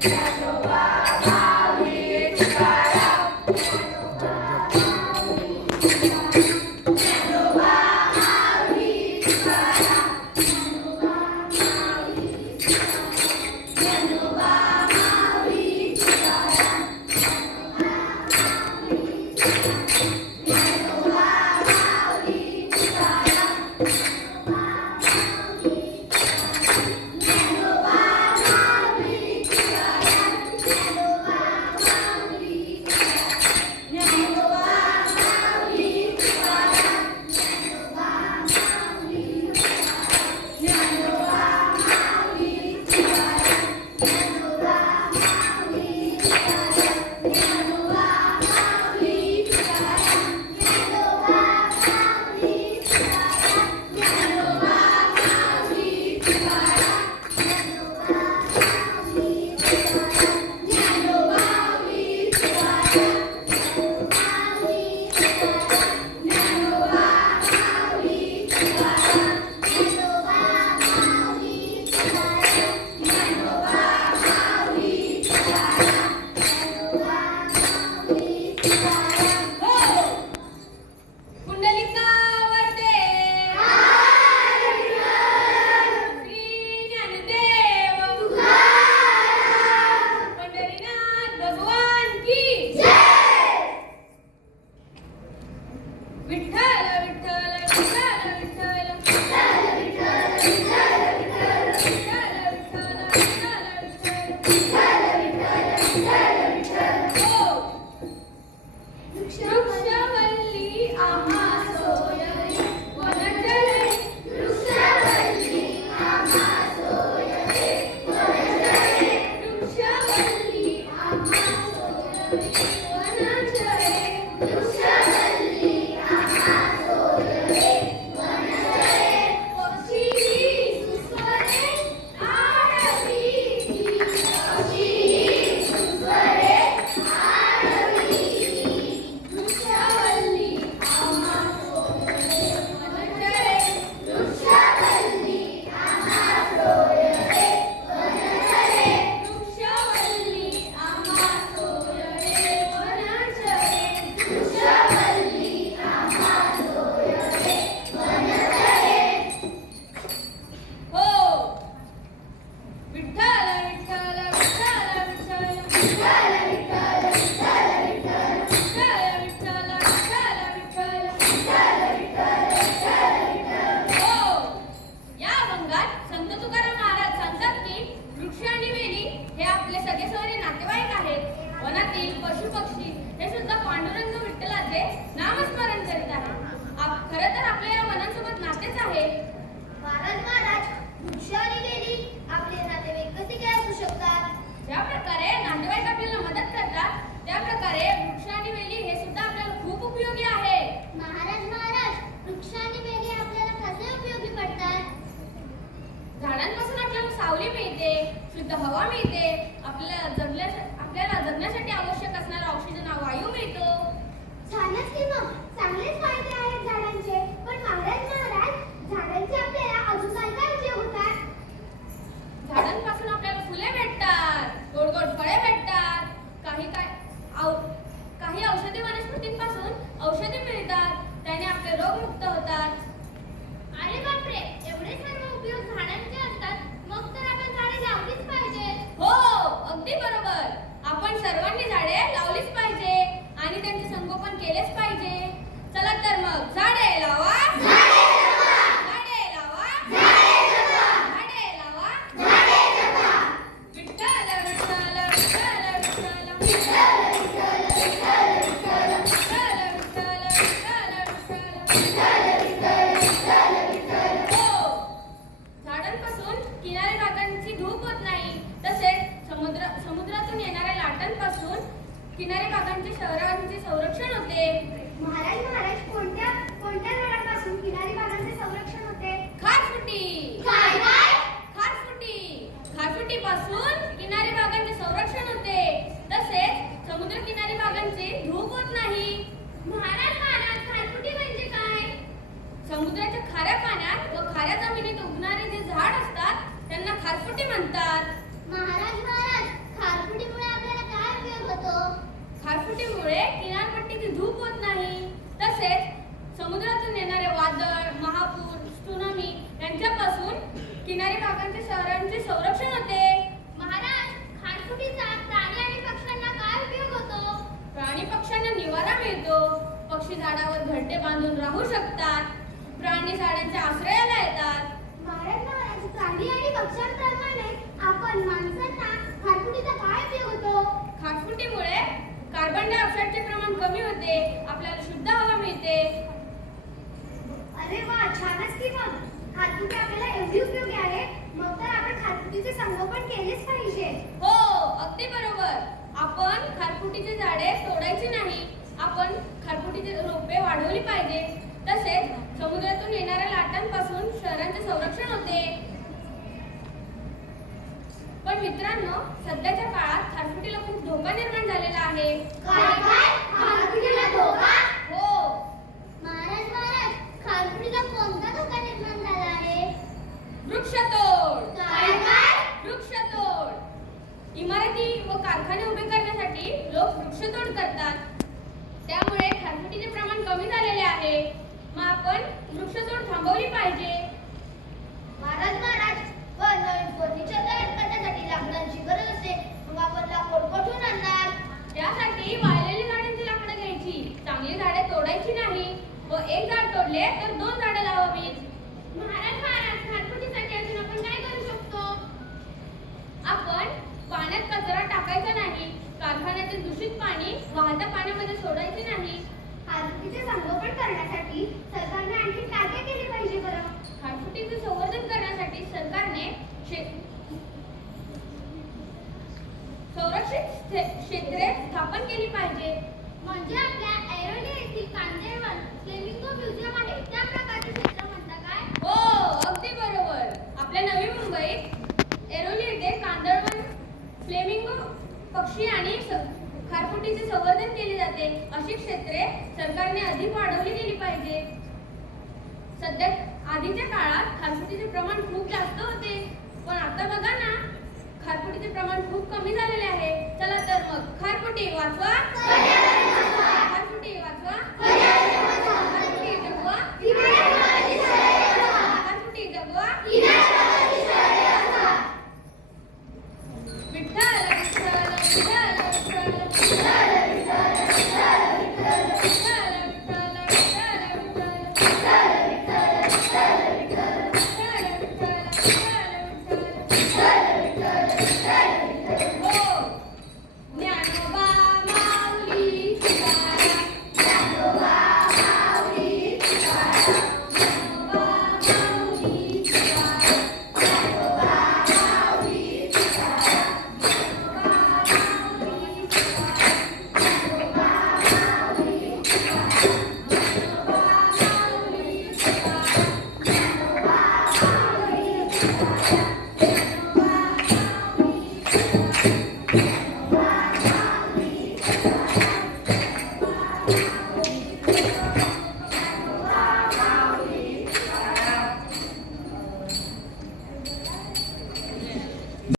Yeah. औषधे मिळतात त्याने आपले रोग मुक्त होतात. अरे बापरे एवढे सर्व उपयोग झाडांचे असतात मग तर आपण झाडे लावलीच पाहिजे. हो अगदी बरोबर. आपण सर्वांनी झाडे लावलीच पाहिजे आणि त्यांचे संगोपन केलेच पाहिजे. थांबवू शकतात. प्राणी झाडांच्या आश्रयाला येतात. महाराज महाराज प्राणी आणि पक्ष्यांप्रमाणे आपण माणसांना खारफुटीचा काय उपयोग होतो? खाटफुटीमुळे कार्बन डायऑक्साईडचे प्रमाण कमी होते. आपल्याला शुद्ध हवा मिळते. अरे वा छानच की मग. खारफुटी आपल्याला एवढी उपयोगी आहे? मग तर आपण खारफुटीचे संगोपन केलेच पाहिजे. हो अगदी बरोबर. आपण खारफुटीची झाडे तोडायची नाही. आपण खारफुटीची रोपे वाढवली पाहिजे. तसेच समुद्रातून येणाऱ्या लाटांपासून शहरांचे संरक्षण होते. पण मित्रांनो सध्याच्या काळात खारफुटीला खूप धोका निर्माण झालेला आहे. हो. महाराज महाराज खारफुटीला कोणता धोका निर्माण झाला आहे? वृक्षतोड. वृक्षतोड. इमारती व कारखाने उभे करण्यासाठी लोक वृक्षतोड करतात. त्यामुळे खारफुटीचे प्रमाण कमी झालेले आहे. मग आपण वृक्षतोड थांबवली पाहिजे. महाराज महाराज पण नवीन फर्निचर तयार करण्यासाठी लाकडांची गरज असते मग आपण लाकूड कुठून आणणार? त्यासाठी वाळलेली झाडांची लाकडं घ्यायची. चांगली झाडे तोडायची नाही. व एक झाड तोडले तर दोन झाडं लावावीत महाराज महाराज खारफुटीसाठी अजून आपण काय करू शकतो आपण पाण्यात कचरा टाकायचा नाही कारखान्यातील दूषित पाणी वाहत्या पाण्यामध्ये सोडायचे नाही. खारफुटीचे संगोपन करण्यासाठी सरकारने आणखी काय काय केले पाहिजे बरं. खारफुटीचे संवर्धन करण्यासाठी सरकारने संरक्षित क्षे- क्षेत्रे स्थापन केली पाहिजे. म्हणजे आपल्या ऐरोली येथील कांदेरवन फ्लेमिंगो म्युझियम आहे त्या प्रकारचे क्षेत्र म्हणता काय हो अगदी बरोबर आपल्या नवी मुंबईत एरोली येथे कांदळवन फ्लेमिंगो पक्षी आणि स- खारफुटीचे संवर्धन केले जाते अशी क्षेत्रे सरकारने अधिक वाढवली गेली पाहिजे सध्या आधीच्या काळात खारफुटीचे प्रमाण खूप जास्त होते. पण आता बघा ना खारफुटीचे प्रमाण खूप कमी झालेले आहे. चला तर मग खारफुटी वाचवा. खारफुटी वाचवा.